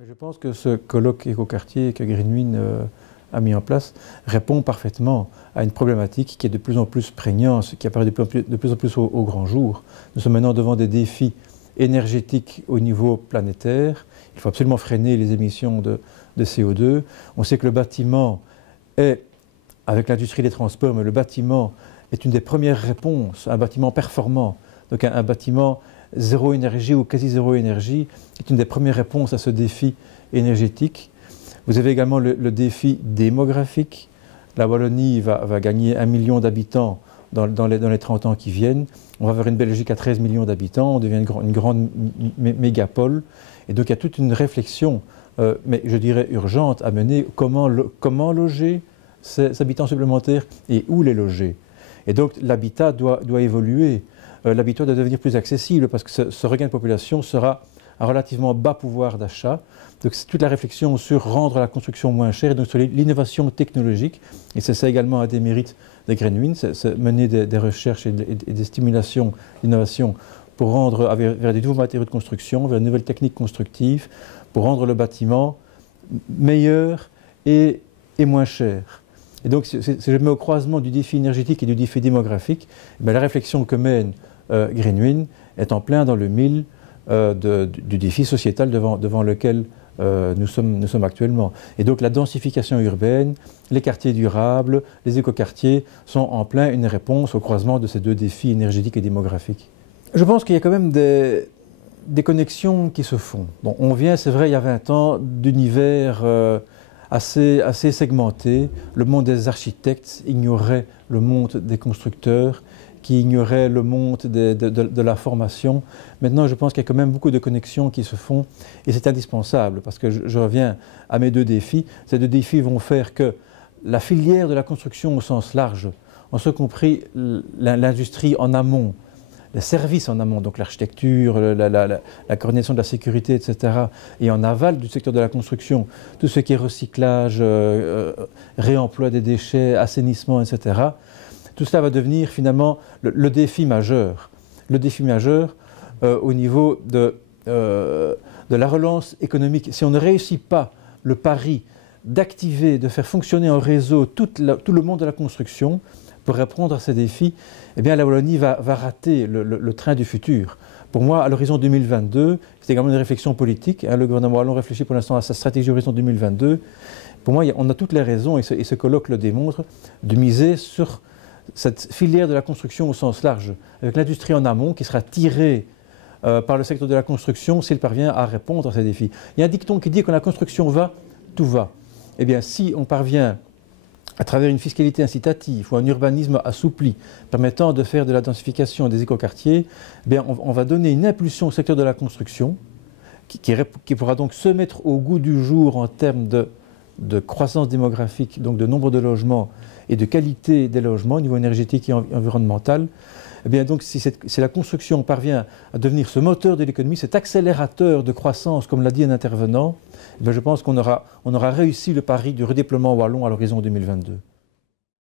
Mais je pense que ce colloque écoquartier que Greenwind a mis en place répond parfaitement à une problématique qui est de plus en plus prégnante, qui apparaît de plus en plus au grand jour. Nous sommes maintenant devant des défis énergétiques au niveau planétaire. Il faut absolument freiner les émissions de CO2. On sait que le bâtiment est, avec l'industrie des transports, mais le bâtiment est une des premières réponses, un bâtiment performant, donc un bâtiment zéro énergie ou quasi zéro énergie est une des premières réponses à ce défi énergétique. Vous avez également le défi démographique. La Wallonie va gagner 1 million d'habitants dans les 30 ans qui viennent. On va vers une Belgique à 13 millions d'habitants, on devient une grande mégapole. Et donc il y a toute une réflexion, mais je dirais urgente, à mener. Comment loger ces habitants supplémentaires et où les loger? Et donc l'habitat doit évoluer. L'habitat doit devenir plus accessible parce que ce regain de population sera à relativement bas pouvoir d'achat. Donc c'est toute la réflexion sur rendre la construction moins chère et donc sur l'innovation technologique. Et c'est ça également un des mérites de Greenwind, c'est mener des recherches et des stimulations d'innovation pour rendre vers des nouveaux matériaux de construction, vers de nouvelles techniques constructives, pour rendre le bâtiment meilleur et moins cher. Et donc, si je mets au croisement du défi énergétique et du défi démographique, la réflexion que mène Greenwind est en plein dans le mille du défi sociétal devant lequel nous sommes actuellement. Et donc la densification urbaine, les quartiers durables, les écoquartiers sont en plein une réponse au croisement de ces deux défis énergétiques et démographiques. Je pense qu'il y a quand même des connexions qui se font. Bon, on vient, c'est vrai, il y a 20 ans, d'univers assez segmentés. Le monde des architectes ignorait le monde des constructeurs, qui ignorait le monde de la formation. Maintenant, je pense qu'il y a quand même beaucoup de connexions qui se font et c'est indispensable parce que je reviens à mes deux défis. Ces deux défis vont faire que la filière de la construction au sens large, en ce compris l'industrie en amont, les services en amont, donc l'architecture, la coordination de la sécurité, etc., et en aval du secteur de la construction, tout ce qui est recyclage, réemploi des déchets, assainissement, etc., tout cela va devenir finalement le défi majeur. Le défi majeur au niveau de la relance économique. Si on ne réussit pas le pari d'activer, de faire fonctionner en réseau tout le monde de la construction pour répondre à ces défis, eh bien la Wallonie va rater le train du futur. Pour moi, à l'horizon 2022, c'est également une réflexion politique. Le gouvernement wallon réfléchit pour l'instant à sa stratégie horizon 2022. Pour moi, on a toutes les raisons, et ce colloque le démontre, de miser sur cette filière de la construction au sens large, avec l'industrie en amont qui sera tirée par le secteur de la construction s'il parvient à répondre à ces défis. Il y a un dicton qui dit que quand la construction va, tout va. Eh bien, si on parvient à travers une fiscalité incitative ou un urbanisme assoupli permettant de faire de la densification des écoquartiers, eh bien, on va donner une impulsion au secteur de la construction qui pourra donc se mettre au goût du jour en termes de croissance démographique, donc de nombre de logements et de qualité des logements au niveau énergétique et environnemental. Eh bien donc si la construction parvient à devenir ce moteur de l'économie, cet accélérateur de croissance, comme l'a dit un intervenant, eh bien je pense qu'on aura réussi le pari du redéploiement wallon à l'horizon 2022.